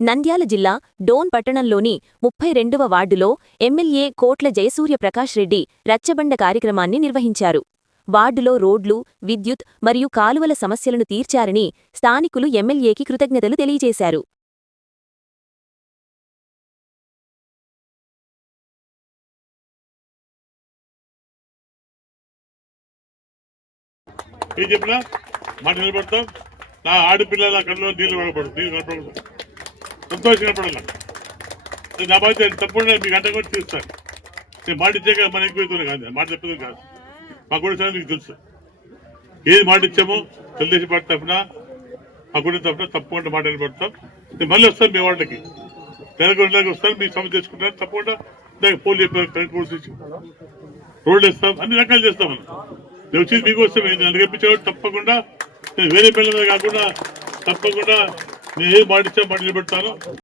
నంద్యాల జిల్లా డోన్ పట్టణంలోని 32వ వార్డులో ఎమ్మెల్యే కోట్ల జయసూర్య ప్రకాష్ రెడ్డి రచ్చబండ కార్యక్రమాన్ని నిర్వహించారు. వార్డులో రోడ్లు, విద్యుత్ మరియు కాలువల సమస్యలను తీర్చారని స్థానికులు ఎమ్మెల్యేకి కృతజ్ఞతలు తెలియజేశారు. నా ఆడపిల్లల కళ్ళలో నీళ్ళు కనపడదు సంతోషంగా పడాల నా బాధ్యత తప్పకుండా మీకు గంట కూడా తీరుస్తాను. నేను మాట ఇచ్చాక మన ఎక్కువ కాదు, మాట చెప్పేది కాదు. మా కూడా మీకు తెలుసు ఏది మాట ఇచ్చామో తెలుగుదేశం పార్టీ తరఫున మా కూడా తరఫున తప్పకుండా మాట నిలబడతాం. నేను మళ్ళీ వస్తాను మీ వాళ్ళకి నెలకు వస్తాను, మీకు సమస్య తెచ్చుకుంటాను. తప్పకుండా పోలు చెప్పారు, కరెంట్ పోల్స్ రోడ్లు వేస్తాం, అన్ని రకాలు చేస్తాం. మనం నేను వచ్చి మీకు వస్తే నన్ను గెలిపించేవాడు తప్పకుండా నేను వేరే పిల్లలు కాకుండా తప్పకుండా నేను ఏది మాట ఇచ్చా మాట నిలబెడతాను.